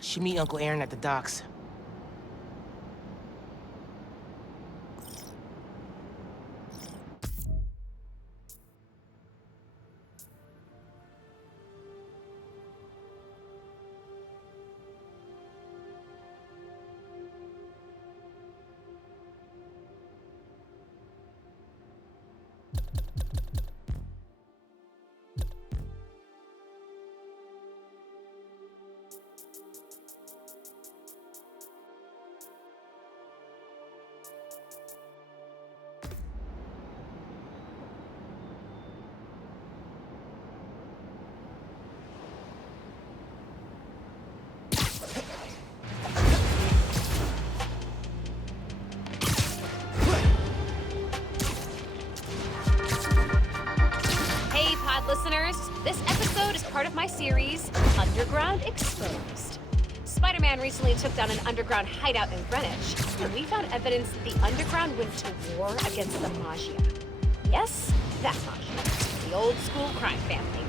Should meet Uncle Aaron at the docks. Hey, Pod listeners! This episode is part of my series, Underground Exposed. Spider-Man recently took down an underground hideout in Greenwich, and we found evidence that the underground went to war against the Maggia. Yes, that Maggia. The old-school crime family.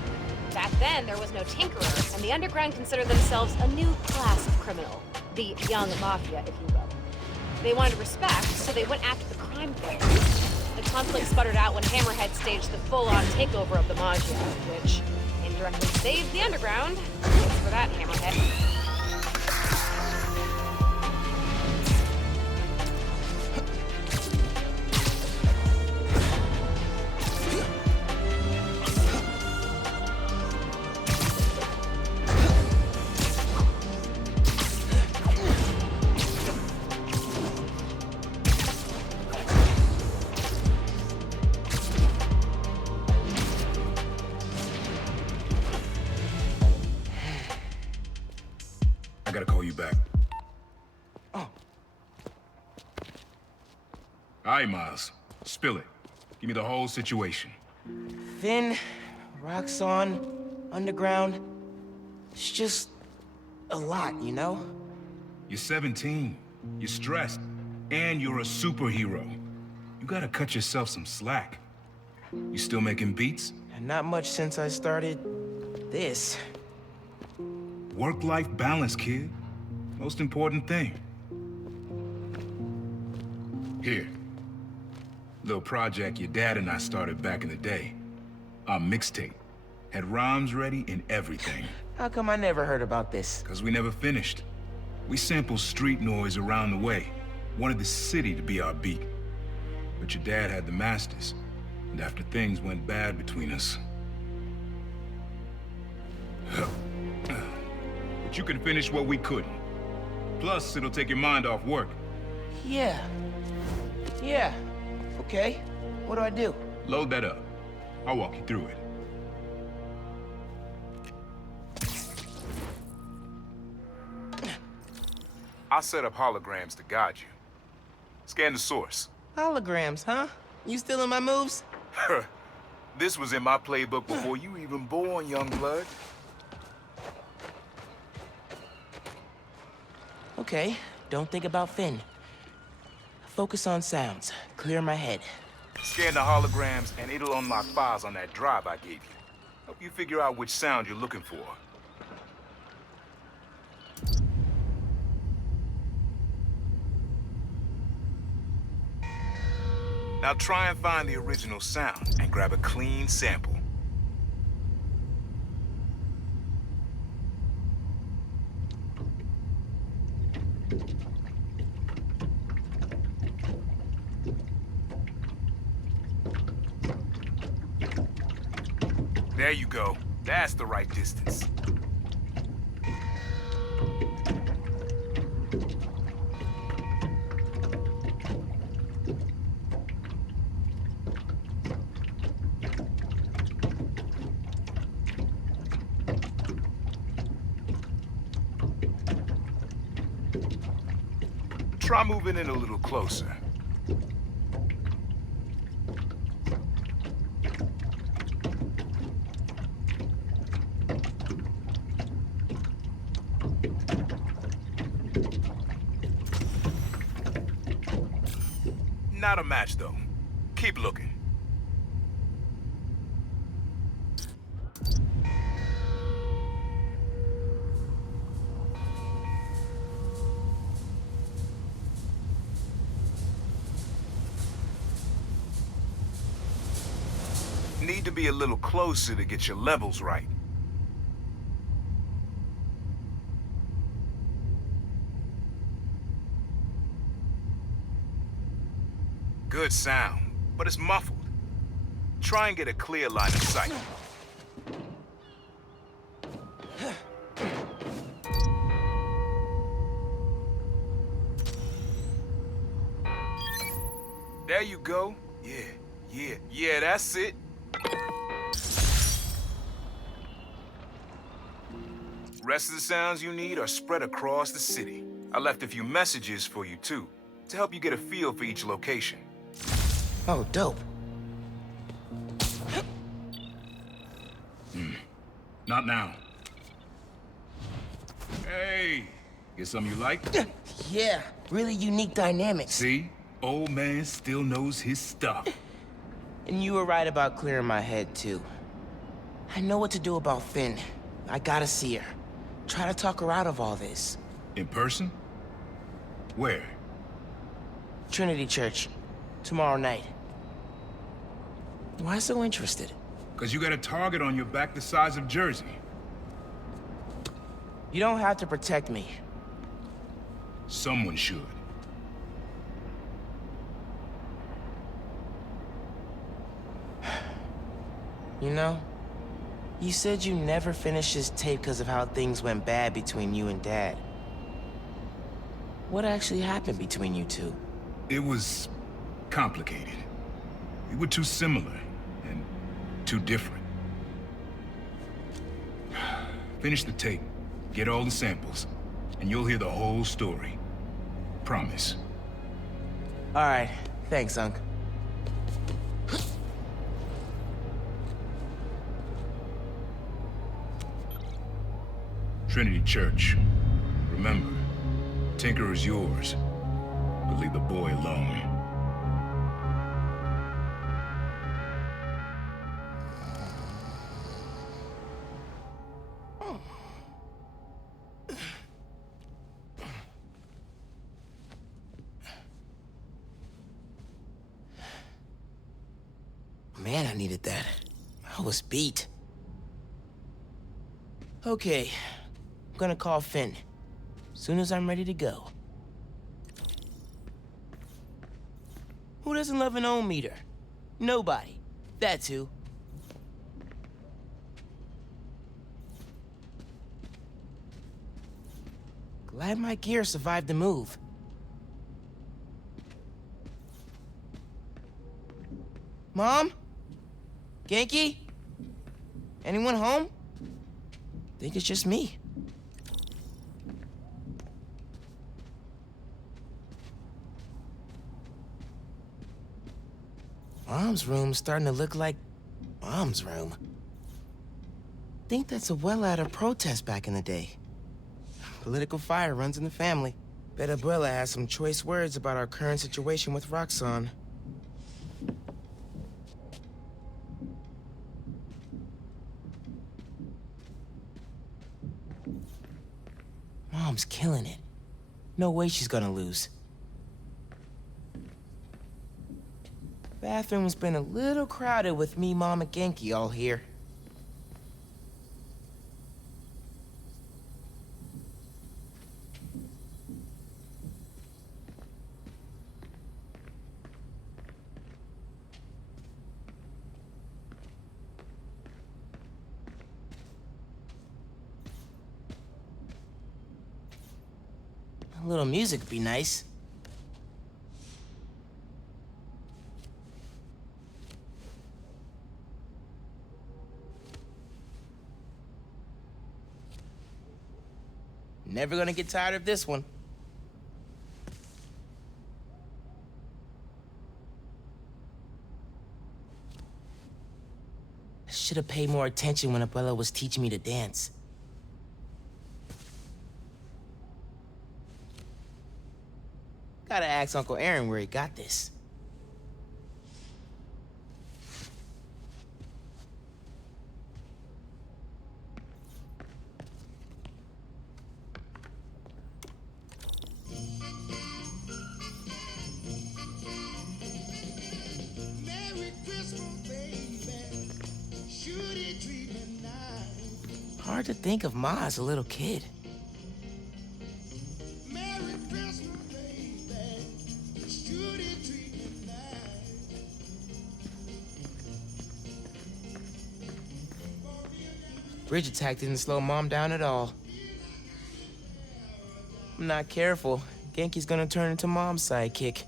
Back then, there was no tinkerer, and the underground considered themselves a new class of criminal. The young mafia, if you will. They wanted respect, so they went after the crime families. The conflict sputtered out when Hammerhead staged the full-on takeover of the Maggia, which indirectly saved the underground. Thanks for that, Hammerhead. I gotta call you back. Oh. All right, Miles. Spill it. Give me the whole situation. Finn, Roxxon, Underground. It's just a lot, you know? You're 17. You're stressed. And you're a superhero. You gotta cut yourself some slack. You still making beats? And not much since I started this. Work-life balance, kid. Most important thing. Here. Little project your dad and I started back in the day. Our mixtape. Had rhymes ready and everything. How come I never heard about this? 'Cause we never finished. We sampled street noise around the way. Wanted the city to be our beat. But your dad had the masters. And after things went bad between us... But you can finish what we couldn't. Plus, it'll take your mind off work. Yeah. Yeah. Okay. What do I do? Load that up. I'll walk you through it. I'll set up holograms to guide you. Scan the source. Holograms, huh? You stealing my moves? This was in my playbook before you even born, young blood. Okay, don't think about Finn. Focus on sounds. Clear my head. Scan the holograms and it'll unlock files on that drive I gave you. Help you figure out which sound you're looking for. Now try and find the original sound and grab a clean sample. There you go. That's the right distance. Try moving in a little closer. Not a match, though. Keep looking. Need to be a little closer to get your levels right. Good sound, but it's muffled. Try and get a clear line of sight. There you go. Yeah, that's it. Rest of the sounds you need are spread across the city. I left a few messages for you, too, to help you get a feel for each location. Oh, dope. Not now. Hey, get something you like? Yeah, really unique dynamics. See? Old man still knows his stuff. And you were right about clearing my head, too. I know what to do about Finn. I gotta see her. Try to talk her out of all this. In person? Where? Trinity Church. Tomorrow night. Why so interested? Because you got a target on your back the size of Jersey. You don't have to protect me. Someone should. You know, you said you never finished this tape because of how things went bad between you and Dad. What actually happened between you two? It was complicated. We were too similar and too different. Finish the tape, get all the samples, and you'll hear the whole story. Promise. All right, thanks, Unc. Trinity Church. Remember, Tinker is yours, but leave the boy alone. Man, I needed that. I was beat. Okay, I'm gonna call Finn. Soon as I'm ready to go. Who doesn't love an ohm meter? Nobody. That's who. Glad my gear survived the move. Mom? Genki? Anyone home? Think it's just me. Mom's room's starting to look like Mom's room. Think that's a well-out of protest back in the day. Political fire runs in the family. Bet Abuela has some choice words about our current situation with Roxxon. Mom's killing it. No way she's gonna lose. Bathroom's been a little crowded with me, Mom, and Genki all here. A little music would be nice. Never gonna get tired of this one. I should have paid more attention when Abuela was teaching me to dance. Gotta ask Uncle Aaron where he got this. Merry Christmas, baby. hard to think of Ma as a little kid. Bridge attack didn't slow Mom down at all. I'm not careful, Genki's gonna turn into Mom's sidekick.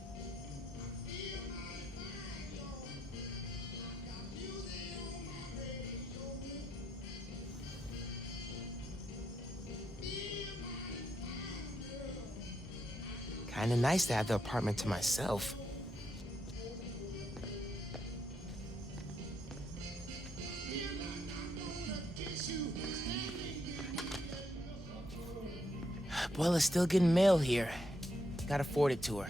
Kinda nice to have the apartment to myself. Abuela's still getting mail here. Gotta forward it to her.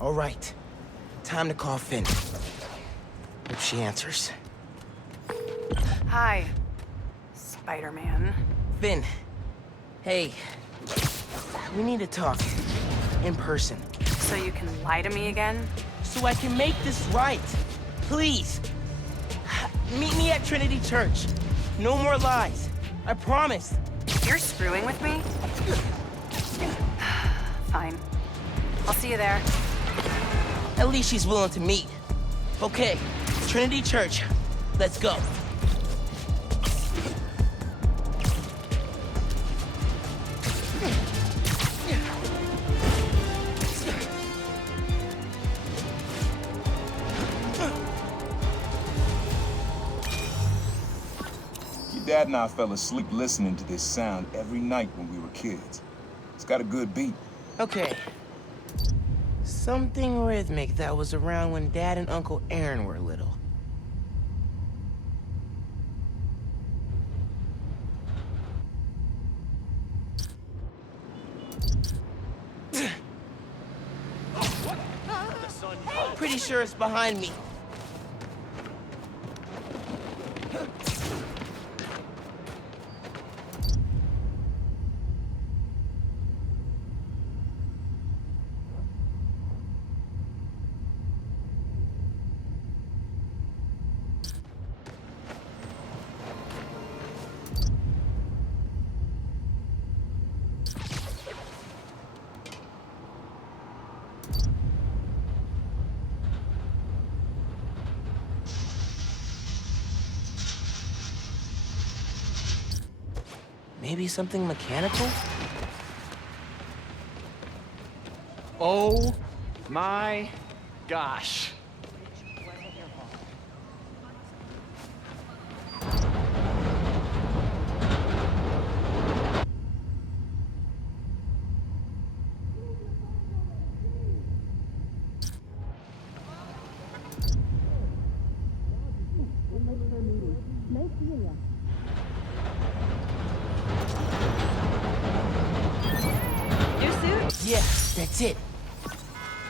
All right, time to call Phin. Hope she answers. Hi, Spider-Man. Phin, hey, we need to talk in person. So you can lie to me again? So I can make this right. Please, meet me at Trinity Church. No more lies, I promise. You're screwing with me? Fine. I'll see you there. At least she's willing to meet. Okay, Trinity Church, let's go. Your dad and I fell asleep listening to this sound every night when we were kids. It's got a good beat. Okay. Something rhythmic that was around when Dad and Uncle Aaron were little. Pretty sure it's behind me. Maybe something mechanical? Oh my gosh. Yeah, that's it.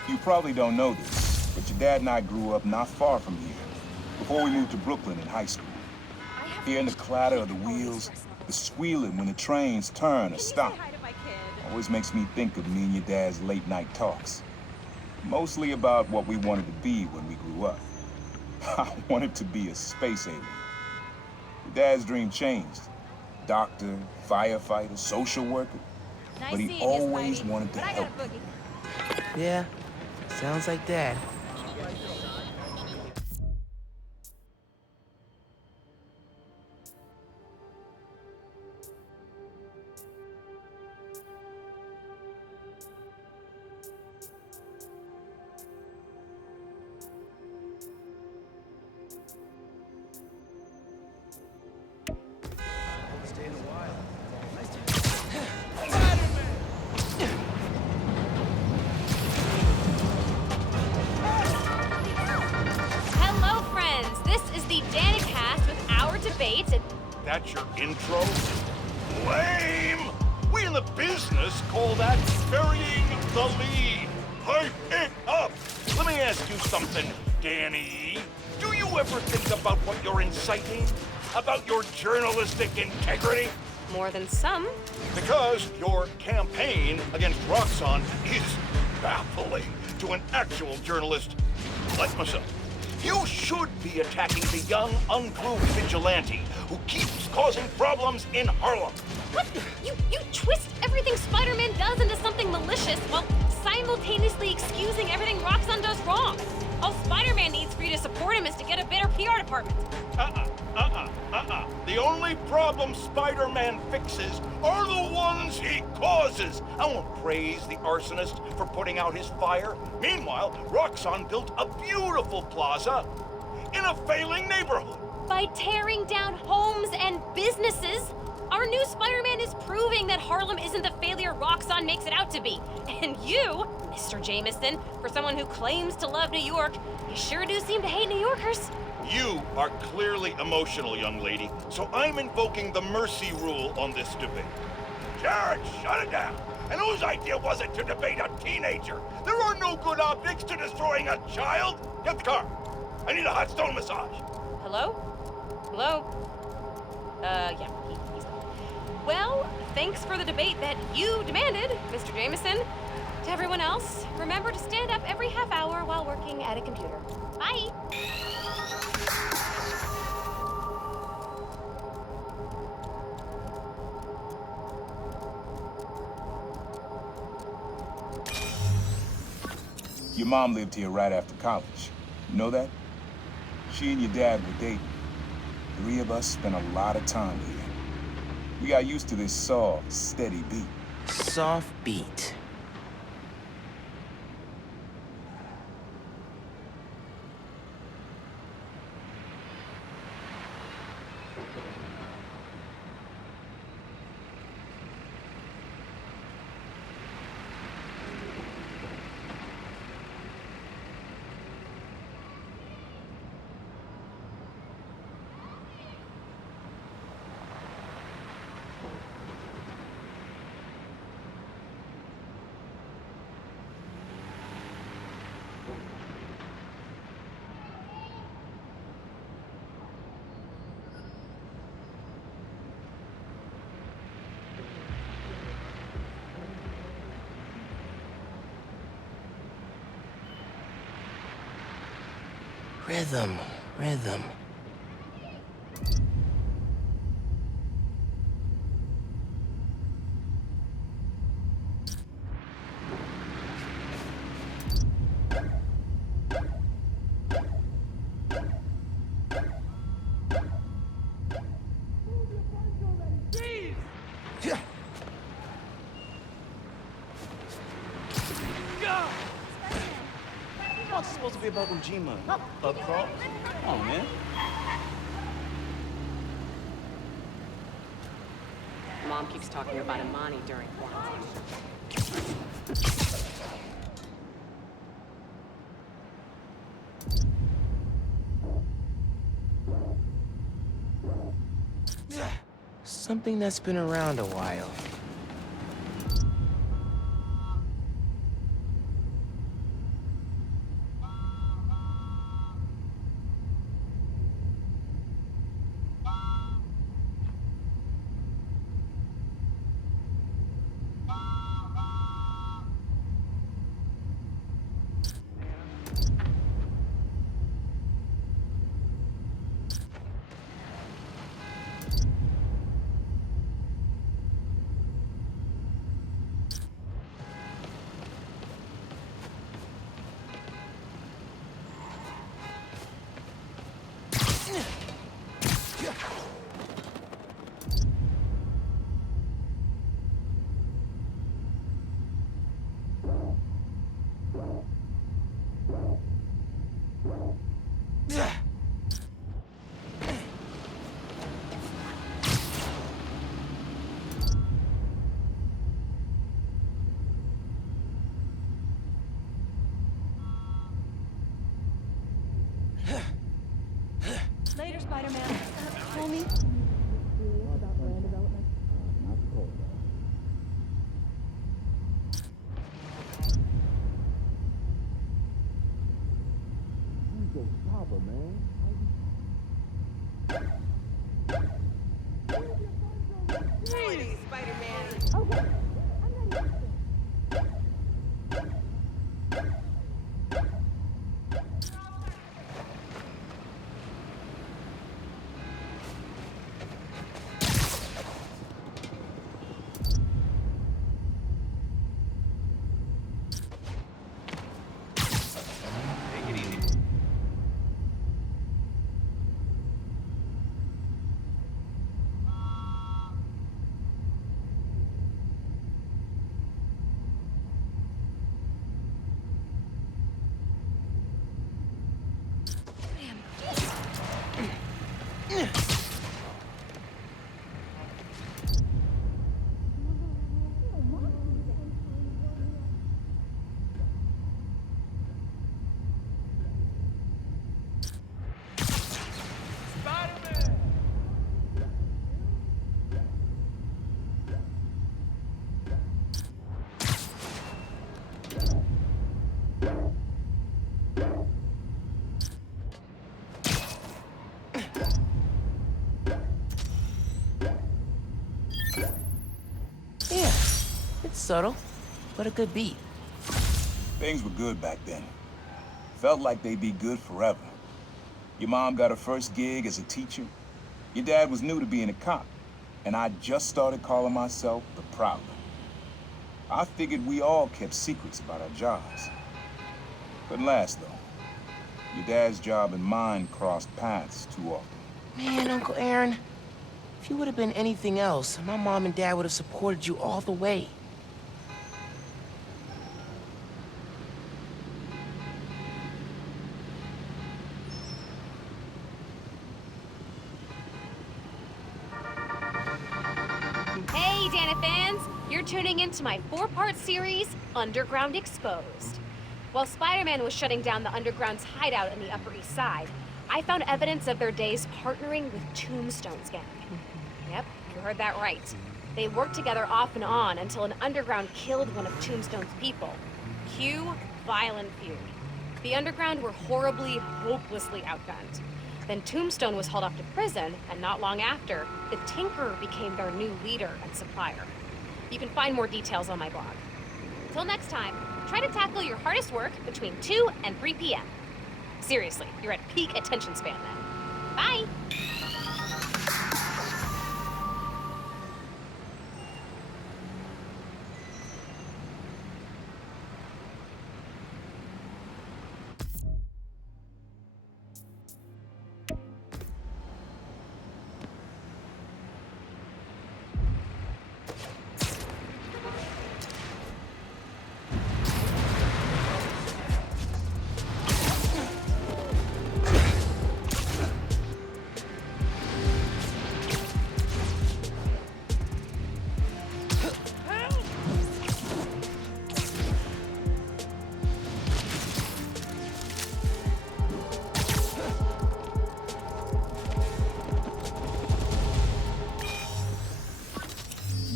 You probably don't know this, but your dad and I grew up not far from here, before we moved to Brooklyn in high school. Hearing the clatter of the wheels, the squealing when the trains turn or stop, always makes me think of me and your dad's late night talks. Mostly about what we wanted to be when we grew up. I wanted to be a space alien. Your dad's dream changed. Doctor, firefighter, social worker. But he always wanted to help. Yeah, sounds like Dad. Hello, friends. This is the Danicast with our debate. That's your intro? Lame! We in the business call that burying the lead. Hype it up! Let me ask you something, Danny. Do you ever think about what you're inciting? About your journalistic integrity? More than some. Because your campaign against Roxxon is baffling to an actual journalist like myself. You should be attacking the young, unproved vigilante who keeps causing problems in Harlem. What? You twist everything Spider-Man does into something malicious while simultaneously excusing everything Roxxon does wrong. All Spider-Man needs for you to support him is to get a better PR department. The only problem Spider-Man fixes are the ones he causes. I won't praise the arsonist for putting out his fire. Meanwhile, Roxxon built a beautiful plaza in a failing neighborhood. By tearing down homes and businesses, our new Spider-Man is proving that Harlem isn't the failure Roxxon makes it out to be. And you, Mr. Jameson, for someone who claims to love New York, you sure do seem to hate New Yorkers. You are clearly emotional, young lady, so I'm invoking the mercy rule on this debate. Jared, shut it down. And whose idea was it to debate a teenager? There are no good optics to destroying a child. Get the car. I need a hot stone massage. Hello? Hello? Yeah, he's on. Well, thanks for the debate that you demanded, Mr. Jameson. To everyone else, remember to stand up every half hour while working at a computer. Bye! Your mom lived here right after college. You know that? She and your dad were dating. 3 of us spent a lot of time here. We got used to this soft, steady beat. Soft beat. Rhythm, rhythm. It's supposed to be about Ujima. Up cross. Come on, man. Mom keeps talking about Imani during quarantine. Something that's been around a while. Papa, man. Hey, Spider-Man. Yeah, it's subtle, but a good beat. Things were good back then. Felt like they'd be good forever. Your mom got her first gig as a teacher. Your dad was new to being a cop. And I just started calling myself the Prowler. I figured we all kept secrets about our jobs. Couldn't last, though. Your dad's job and mine crossed paths too often. Man, Uncle Aaron, if you would have been anything else, my mom and dad would have supported you all the way. Hey, Dana fans! You're tuning into my 4-part series, Underground Exposed. While Spider-Man was shutting down the Underground's hideout in the Upper East Side, I found evidence of their days partnering with Tombstone's gang. Yep, you heard that right. They worked together off and on until an Underground killed one of Tombstone's people. Cue violent feud. The Underground were horribly, hopelessly outgunned. Then Tombstone was hauled off to prison, and not long after, the Tinkerer became their new leader and supplier. You can find more details on my blog. Till next time, try to tackle your hardest work between 2 and 3 p.m. Seriously, you're at peak attention span then. Bye!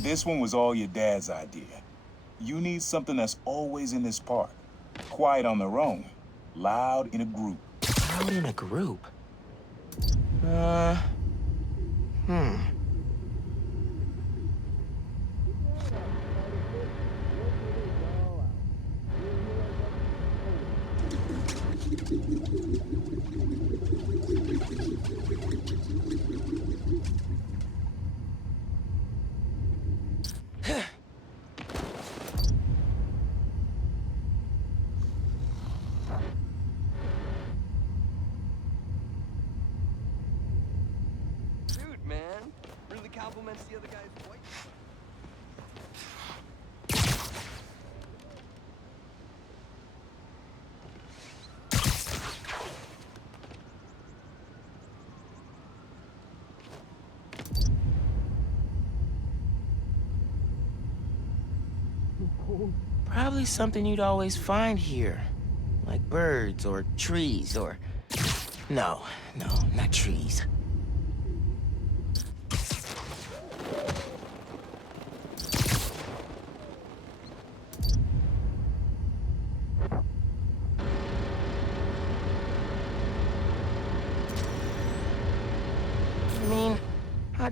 This one was all your dad's idea. You need something that's always in this park. Quiet on their own, loud in a group. Out in a group? Dude, man. Really compliments the other guy's voice. Probably something you'd always find here. Like birds or trees or... No, not trees.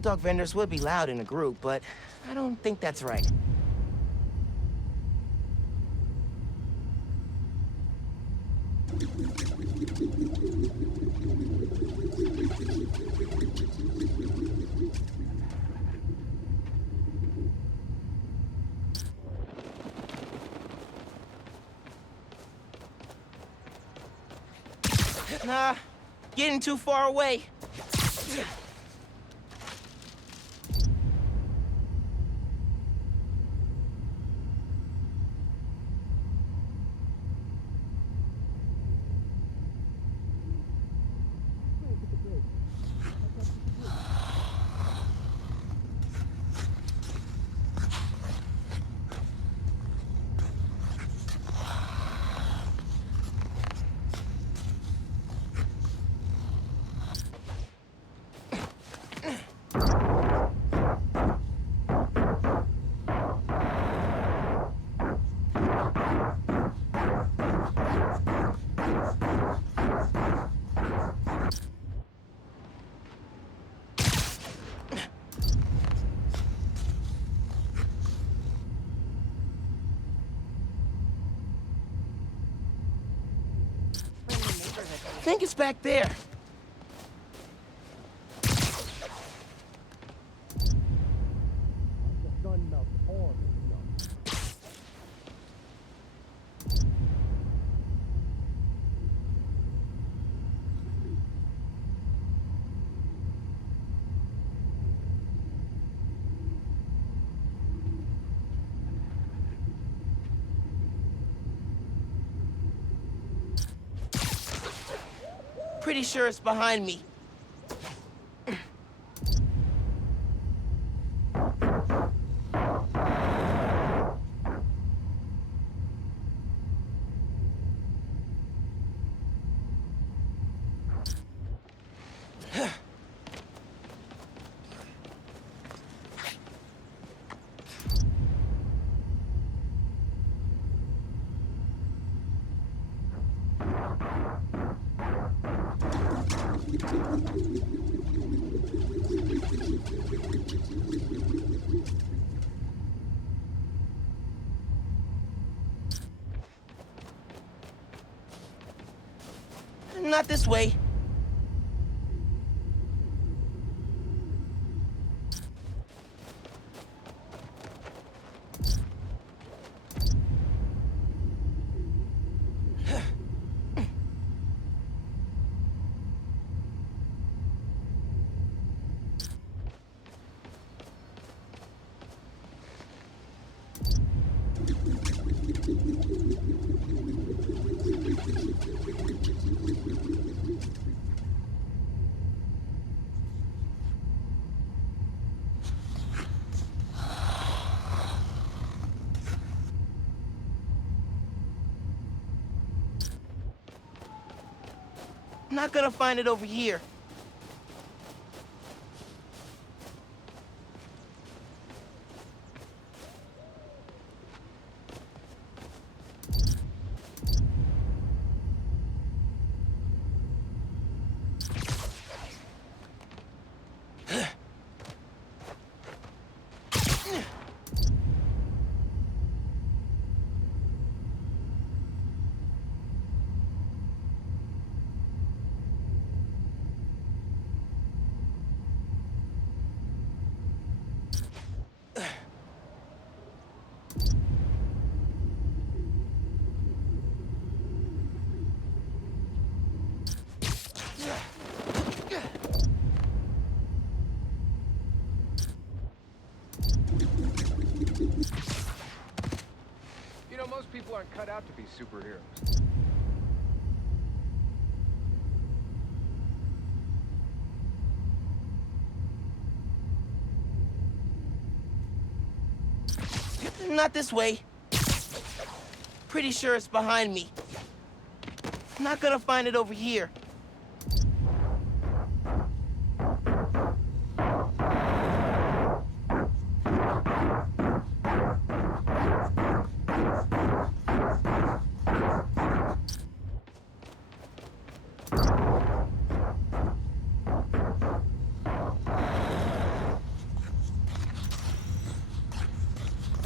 hot dog vendors would be loud in a group, but I don't think that's right. Nah, getting too far away. I think it's back there. Pretty sure it's behind me. Not this way. Not gonna find it over here. You know, most people aren't cut out to be superheroes. Not this way. Pretty sure it's behind me. Not gonna find it over here.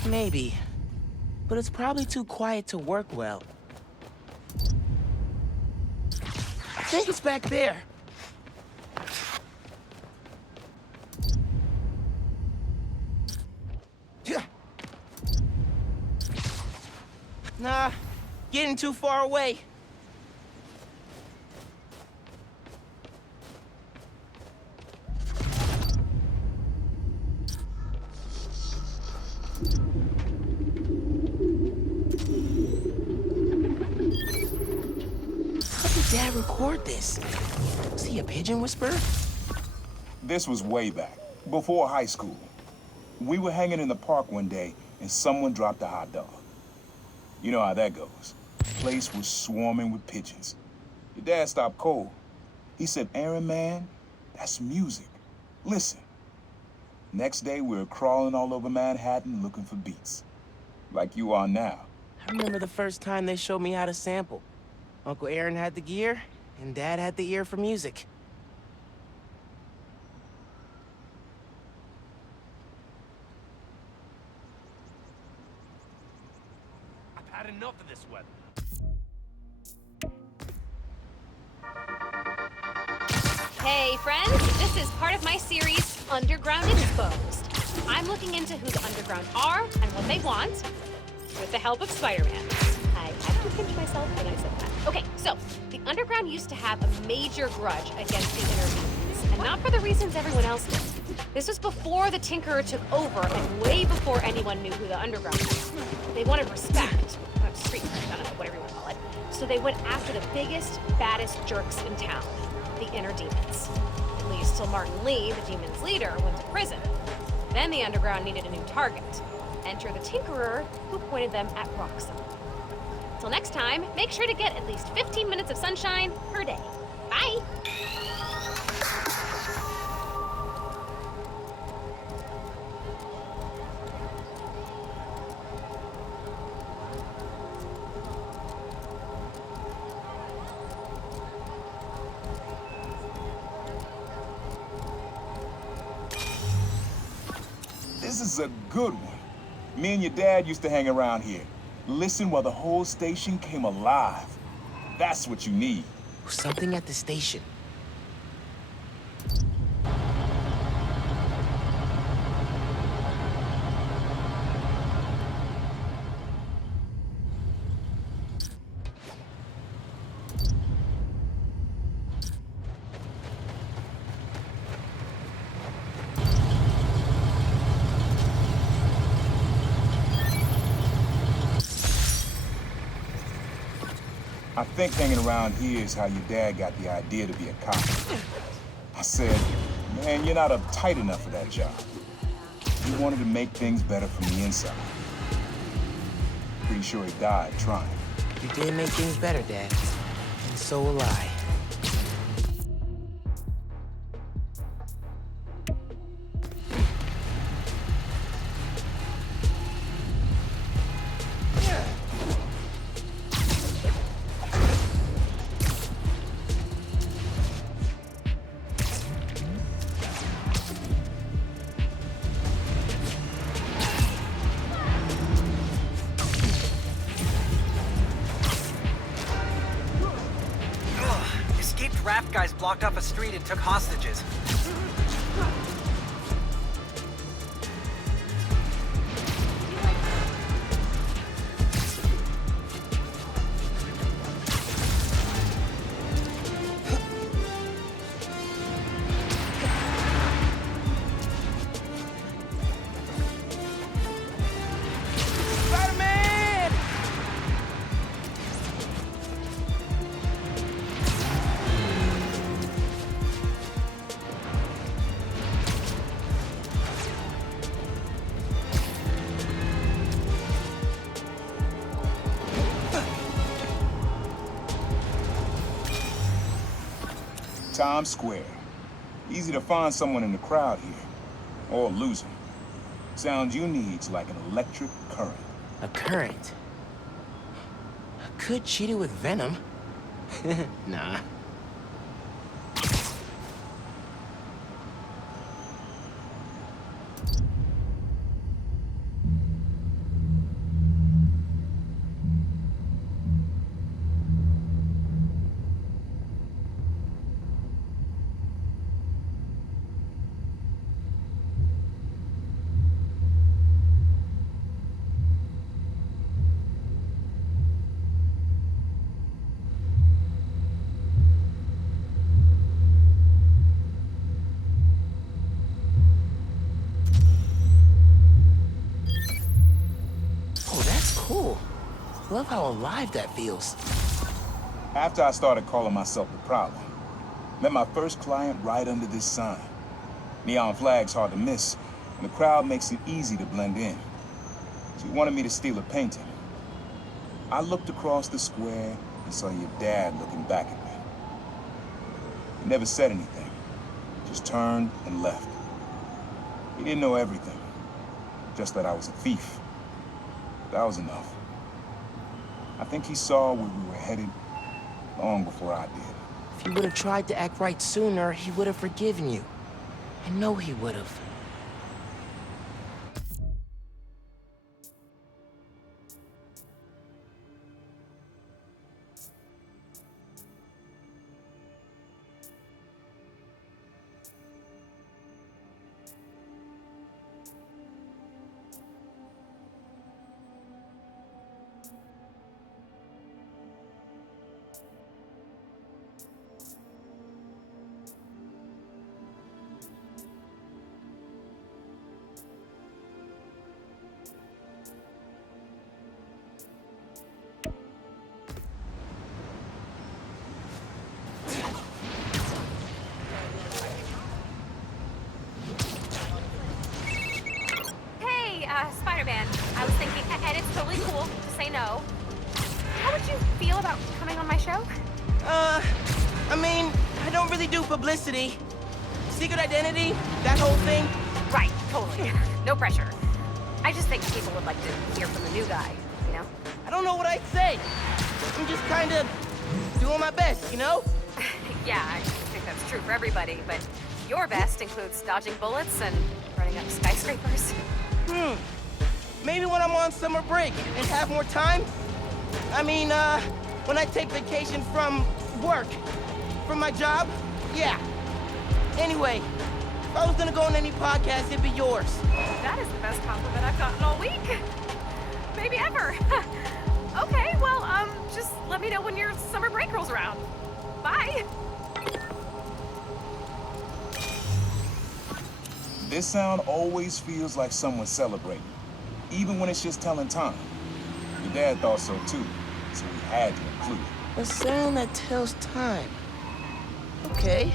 Maybe. But it's probably too quiet to work well. I think it's back there. Nah, getting too far away. How did Dad record this? Was he a pigeon whisperer? This was way back, before high school. We were hanging in the park one day, and someone dropped a hot dog. You know how that goes. The place was swarming with pigeons. Your dad stopped cold. He said, "Aaron, man, that's music. Listen." Next day, we were crawling all over Manhattan looking for beats. Like you are now. I remember the first time they showed me how to sample. Uncle Aaron had the gear, and Dad had the ear for music. I've had enough of this weather. Hey friends, this is part of my series, Underground Exposed. I'm looking into who the Underground are and what they want, with the help of Spider-Man. I had to pinch myself when I said that. Okay, so, the Underground used to have a major grudge against the Inner Demons, and not for the reasons everyone else did. This was before the Tinkerer took over, and way before anyone knew who the Underground was. They wanted respect, street cred, I don't know, whatever you want to call it. So they went after the biggest, baddest jerks in town, the Inner Demons. At least till Martin Lee, the Demons' leader, went to prison. Then the Underground needed a new target. Enter the Tinkerer, who pointed them at Roxxon. Till next time, make sure to get at least 15 minutes of sunshine per day. Bye! This is a good one. Me and your dad used to hang around here. Listen while the whole station came alive. That's what you need. Something at the station. I think hanging around here is how your dad got the idea to be a cop. I said, "Man, you're not uptight enough for that job." He wanted to make things better from the inside. Pretty sure he died trying. You did make things better, Dad. And so will I. Raft guys blocked off a street and took hostages. Times Square. Easy to find someone in the crowd here. Or lose them. Sound you need's like an electric current. A current? I could cheat it with venom. Nah. love how alive that feels. After I started calling myself the problem, met my first client right under this sign. Neon flag's hard to miss, and the crowd makes it easy to blend in. She wanted me to steal a painting. I looked across the square and saw your dad looking back at me. He never said anything, just turned and left. He didn't know everything, just that I was a thief. That was enough. I think he saw where we were headed long before I did. If you would have tried to act right sooner, he would have forgiven you. I know he would have. Spider-Man, I was thinking, and it's totally cool to say no. How would you feel about coming on my show? I mean, I don't really do publicity. Secret identity, that whole thing. Right, totally. No pressure. I just think people would like to hear from the new guy, you know? I don't know what I'd say. I'm just kind of doing my best, you know? Yeah, I think that's true for everybody, but your best includes dodging bullets and running up skyscrapers. Maybe when I'm on summer break and have more time. I mean, when I take vacation from work, from my job, yeah. Anyway, if I was gonna go on any podcast, it'd be yours. That is the best compliment I've gotten all week. Maybe ever. Okay, well, just let me know when your summer break rolls around. Bye. This sound always feels like someone's celebrating, even when it's just telling time. Your dad thought so too, so we had to include it. A sound that tells time. Okay.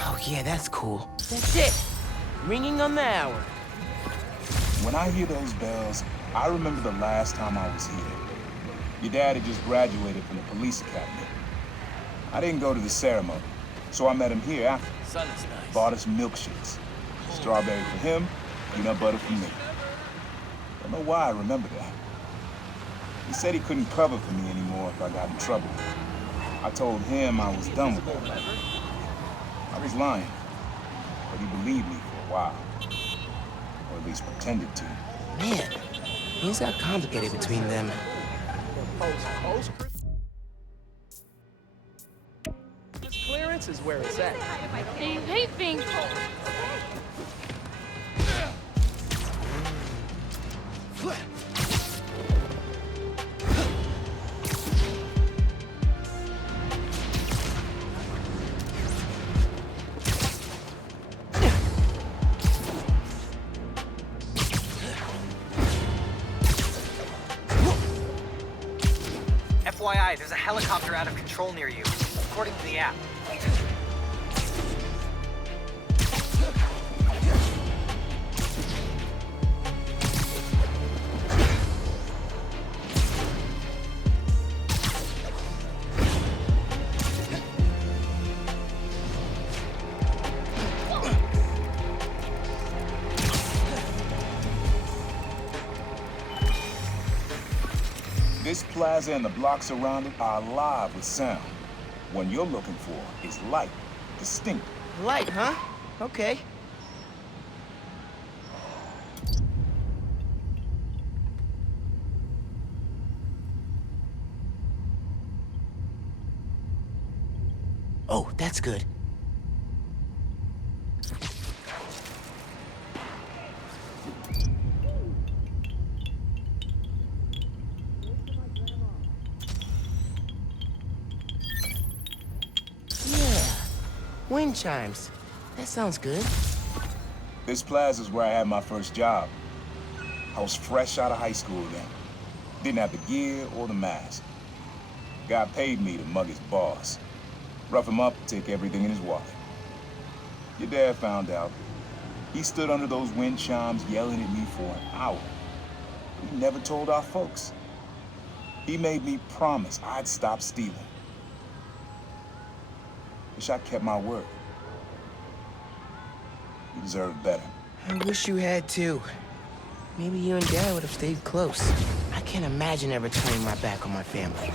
Oh yeah, that's cool. That's it. Ringing on the hour. When I hear those bells, I remember the last time I was here. Your dad had just graduated from the police academy. I didn't go to the ceremony, so I met him here after. Sun is nice. Bought us milkshakes. Strawberry for him, peanut butter for me. Don't know why I remember that. He said he couldn't cover for me anymore if I got in trouble. I told him I was done with that life. I was lying, but he believed me for a while. Or at least pretended to. Man, things got complicated between them. This clearance is where it's at. You hate being told. FYI, there's a helicopter out of control near you, according to the app. This plaza and the blocks around it are alive with sound. What you're looking for is light, distinct. Light, huh? Okay. Oh, that's good. Wind chimes. That sounds good. This plaza's where I had my first job. I was fresh out of high school then. Didn't have the gear or the mask. Guy paid me to mug his boss. Rough him up, take everything in his wallet. Your dad found out. He stood under those wind chimes yelling at me for an hour. He never told our folks. He made me promise I'd stop stealing. Wish I kept my word. You deserve better. I wish you had too. Maybe you and Dad would have stayed close. I can't imagine ever turning my back on my family.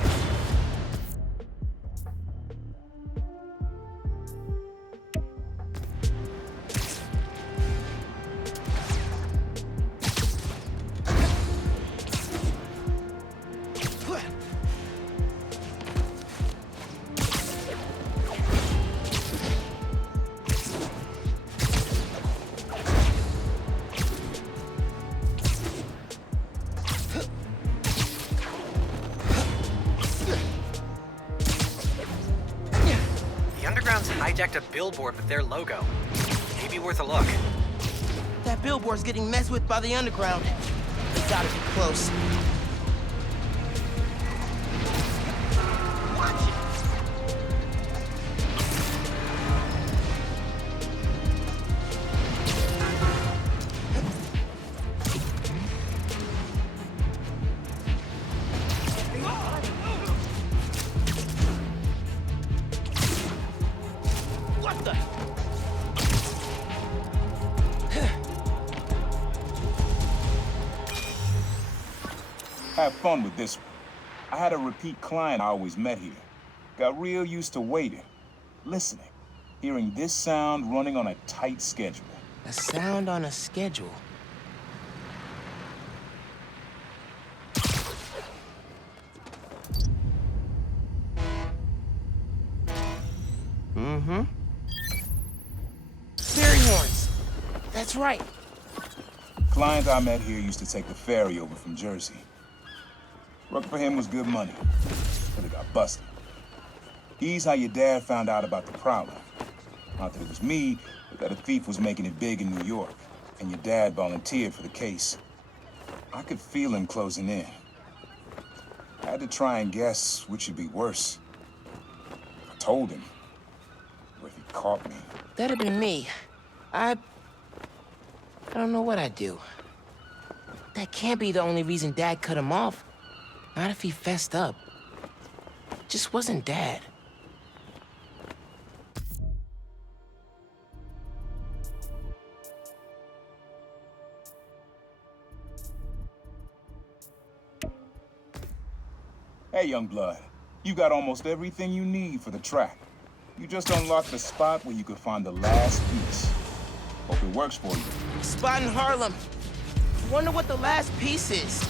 Hijacked a billboard with their logo. Maybe worth a look. That billboard's getting messed with by the underground. We gotta be close. Watch it! What the? Have fun with this one. I had a repeat client I always met here. Got real used to waiting, listening, hearing this sound running on a tight schedule. A sound on a schedule. Mm-hmm. Ferry horns. That's right. Client I met here used to take the ferry over from Jersey. Work for him was good money, but it got busted. He's how your dad found out about the Prowler. Not that it was me, but that a thief was making it big in New York, and your dad volunteered for the case. I could feel him closing in. I had to try and guess which would be worse. I told him, or if he caught me. That'd be me. I don't know what I'd do. That can't be the only reason Dad cut him off. Not if he fessed up. Just wasn't Dad. Hey, young blood. You got almost everything you need for the track. You just unlocked the spot where you could find the last piece. Hope it works for you. Spot in Harlem. Wonder what the last piece is.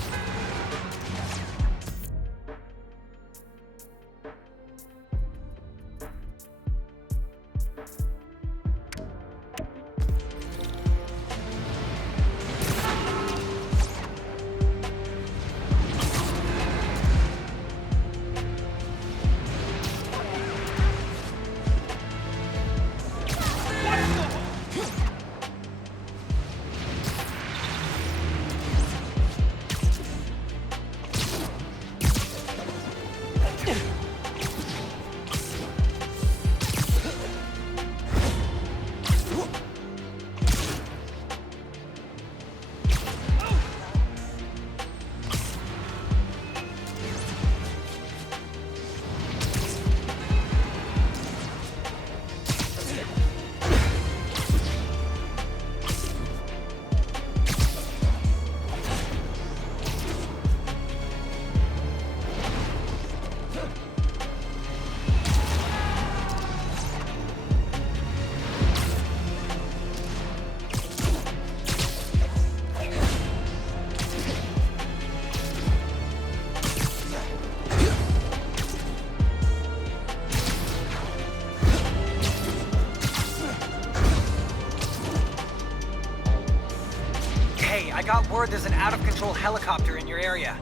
I got word there's an out-of-control helicopter in your area.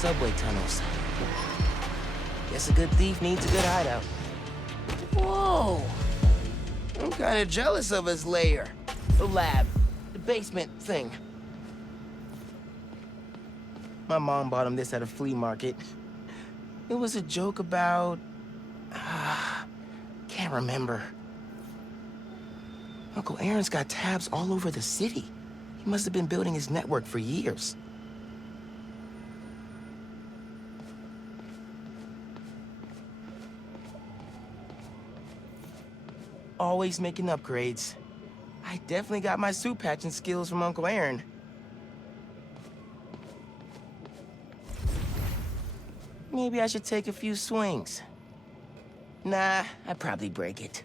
subway tunnels. Guess a good thief needs a good hideout. Whoa! I'm kinda jealous of his lair. The lab. The basement thing. My mom bought him this at a flea market. It was a joke about... can't remember. Uncle Aaron's got tabs all over the city. He must have been building his network for years. Always making upgrades. I definitely got my suit patching skills from Uncle Aaron. Maybe I should take a few swings. Nah, I'd probably break it.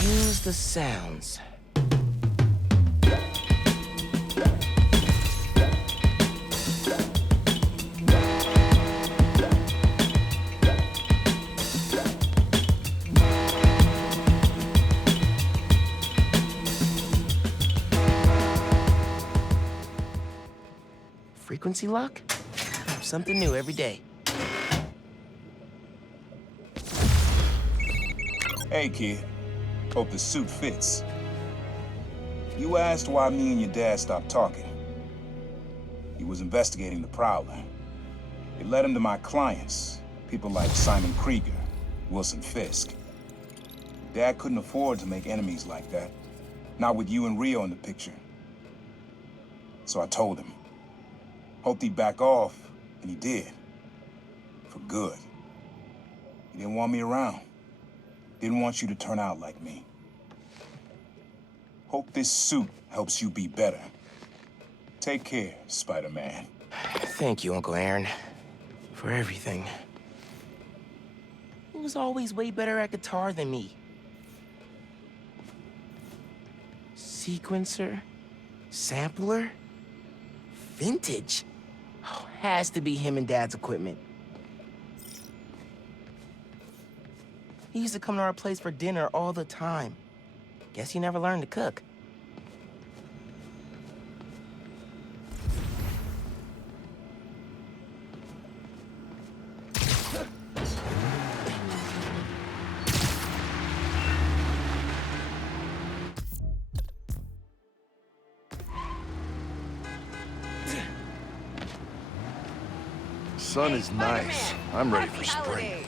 Use the sounds. Frequency lock? Something new every day. Hey, kid. Hope the suit fits. You asked why me and your dad stopped talking. He was investigating the Prowler. It led him to my clients, people like Simon Krieger, Wilson Fisk. Dad couldn't afford to make enemies like that. Not with you and Rio in the picture. So I told him. Hoped he'd back off, and he did. For good. He didn't want me around. Didn't want you to turn out like me. Hope this suit helps you be better. Take care, Spider-Man. Thank you, Uncle Aaron, for everything. He was always way better at guitar than me. Sequencer? Sampler? Vintage? Oh, has to be him and Dad's equipment. He used to come to our place for dinner all the time. Guess he never learned to cook. Sun is nice. I'm ready for spring.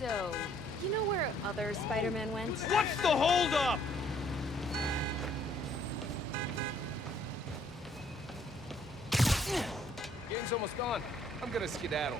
So, you know where other Spider-Man went? What's the holdup? Game's almost gone. I'm gonna skedaddle.